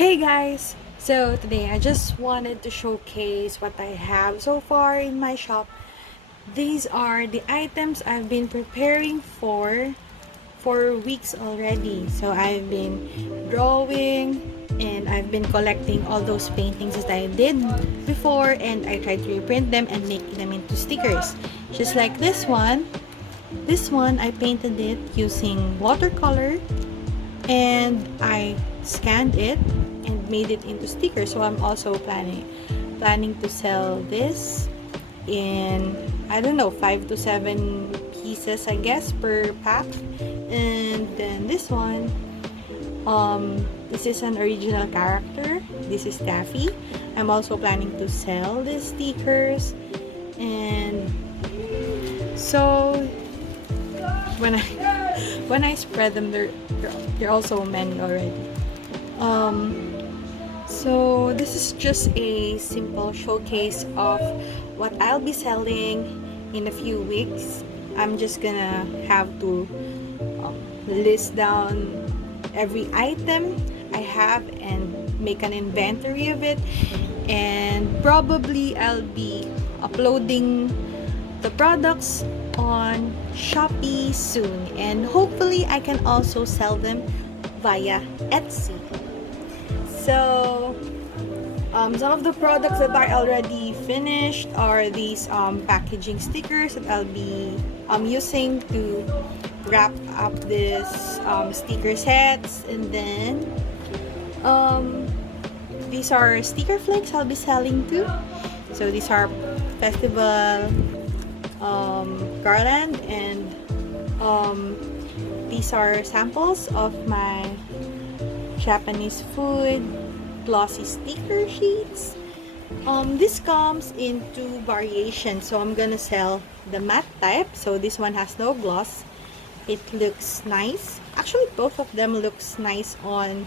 Hey guys! So today I just wanted to showcase what I have so far in my shop. These are the items I've been preparing for weeks already. So I've been drawing and I've been collecting all those paintings that I did before, and I tried to reprint them and make them into stickers. Just like this one. This one I painted it using watercolor and I scanned it and made it into stickers. So I'm also planning to sell this in, I don't know, 5 to 7 pieces I guess per pack. And then this one, this is an original character. This is Taffy. I'm also planning to sell these stickers. And so when I when I spread them, they're also many already. So this is just a simple showcase of what I'll be selling in a few weeks. I'm just gonna have to list down every item I have and make an inventory of it, and probably I'll be uploading the products on Shopee soon, and hopefully I can also sell them via Etsy. So some of the products that are already finished are these packaging stickers that I'll be using to wrap up this sticker sets. And then these are sticker flakes I'll be selling too. So these are festival garland, and these are samples of my Japanese food glossy sticker sheets. This comes in two variations, so I'm gonna sell the matte type. So this one has no gloss. It looks nice. Actually, both of them looks nice on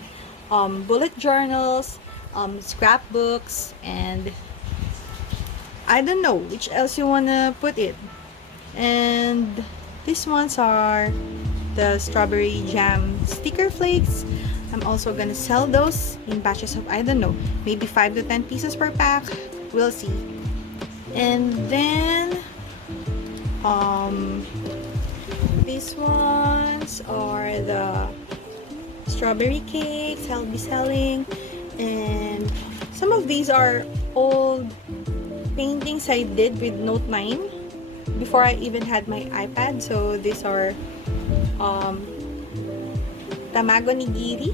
bullet journals, scrapbooks, and I don't know which else you wanna put it. And these ones are the strawberry jam sticker flakes. I'm also gonna sell those in batches of, I don't know, maybe 5 to 10 pieces per pack. We'll see. And then these ones are the strawberry cakes I'll be selling, and some of these are old paintings I did with Note 9 before I even had my iPad. So these are Tamagonigiri,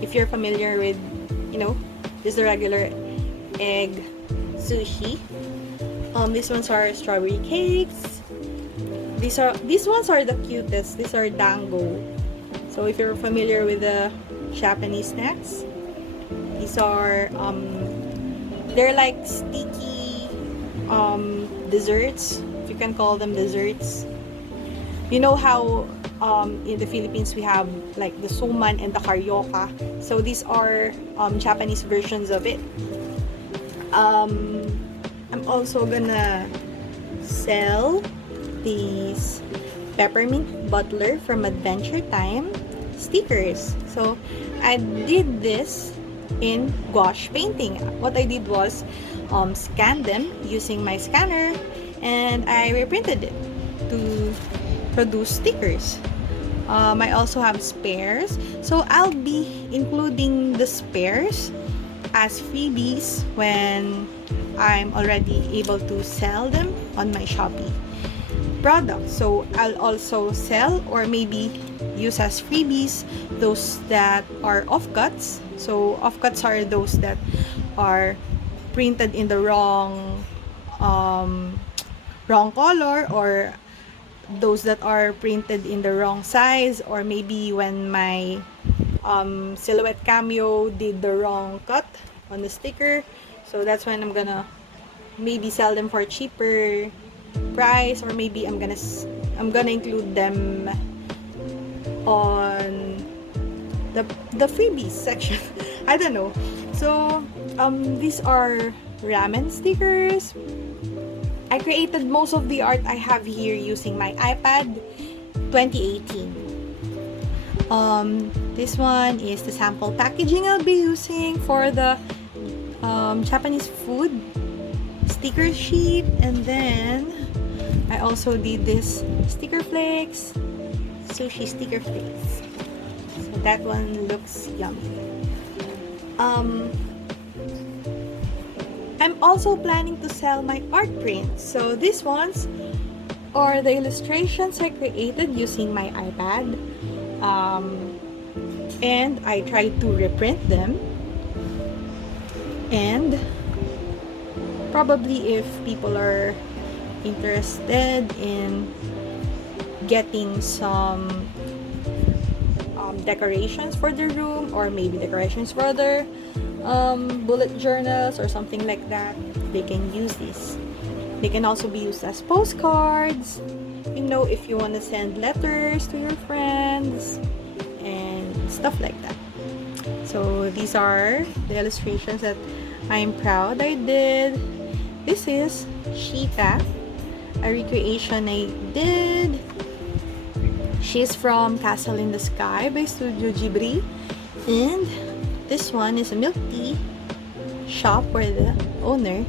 if you're familiar with, just the regular egg sushi. These ones are strawberry cakes. These ones are the cutest. These are dango. So if you're familiar with the Japanese snacks, these are they're like sticky desserts, if you can call them desserts. You know how in the Philippines we have like the suman and the karyoka. So these are Japanese versions of it. I'm also gonna sell these Peppermint Butler from Adventure Time stickers. So I did this in gouache painting. What I did was scan them using my scanner, and I reprinted it to produce stickers. I also have spares, so I'll be including the spares as freebies when I'm already able to sell them on my Shopee products. So I'll also sell, or maybe use as freebies, those that are offcuts. So offcuts are those that are printed in the wrong color, or those that are printed in the wrong size, or maybe when my silhouette cameo did the wrong cut on the sticker. So that's when I'm gonna maybe sell them for cheaper price, or maybe I'm gonna include them on the freebies section. I don't know. So these are ramen stickers. I created most of the art I have here using my iPad 2018. This one is the sample packaging I'll be using for the Japanese food sticker sheet. And then I also did this sticker flakes, sushi sticker flakes. So that one looks yummy. I'm also planning to sell my art prints. So these ones are the illustrations I created using my iPad. And I tried to reprint them. And probably if people are interested in getting some decorations for their room, or maybe decorations for their bullet journals or something like that, they can use these. They can also be used as postcards, you know, if you want to send letters to your friends and stuff like that. So these are the illustrations that I'm proud I did. This is Sheeta, a recreation I did. She's from Castle in the Sky by Studio Ghibli. And this one is a milk tea shop where the owner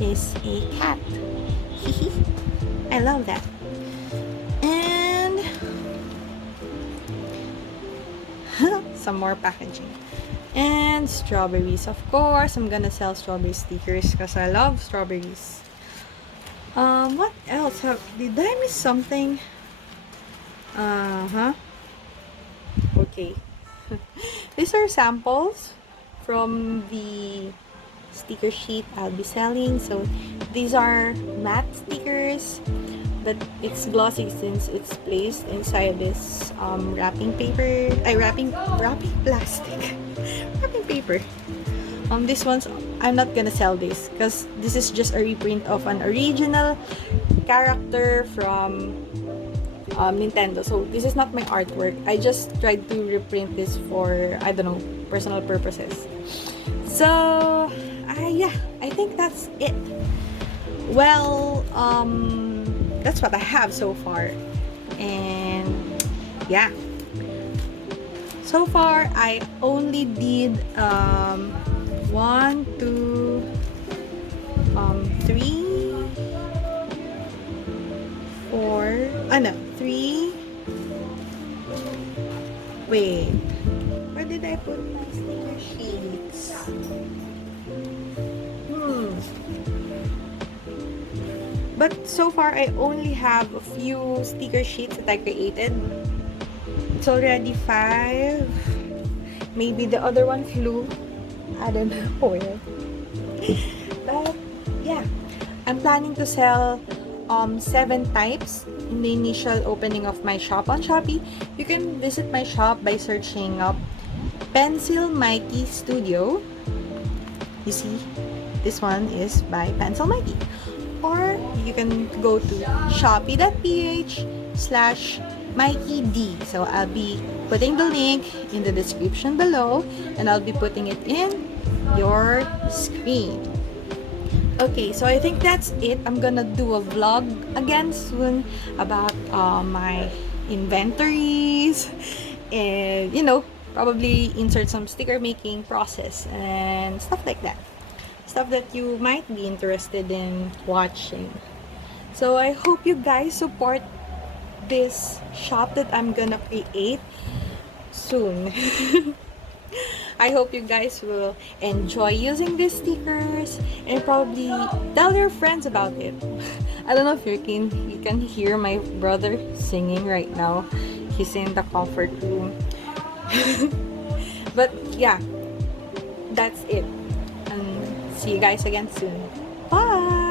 is a cat. I love that. And some more packaging. And strawberries, of course. I'm gonna sell strawberry stickers because I love strawberries. What else? Did I miss something? Okay. These are samples from the sticker sheet I'll be selling. So these are matte stickers, but it's glossy since it's placed inside this wrapping paper. Wrapping plastic. Wrapping paper. These ones, I'm not gonna sell this because this is just a reprint of an original character from Nintendo. So this is not my artwork. I just tried to reprint this for, I don't know, personal purposes. So yeah, I think that's it. Well, that's what I have so far. And yeah, so far I only did 1, 2, 3, 4, no, 3. Wait, where did I put my sticker sheets? But so far I only have a few sticker sheets that I created. It's already 5. Maybe the other one flew. I don't know where. But yeah, I'm planning to sell 7 types in the initial opening of my shop on Shopee. You can visit my shop by searching up Pencil Mikee Studio. You see, this one is by Pencil Mikee. Or you can go to shopee.ph/mikeedi. So I'll be putting the link in the description below, and I'll be putting it in your screen. Okay, so I think that's it. I'm gonna do a vlog again soon about my inventories, and you know, probably insert some sticker making process and stuff like that. Stuff that you might be interested in watching. So I hope you guys support this shop that I'm gonna create soon. I hope you guys will enjoy using these stickers and probably tell your friends about it. I don't know if you can hear my brother singing right now. He's in the comfort room. But yeah, that's it. And see you guys again soon. Bye!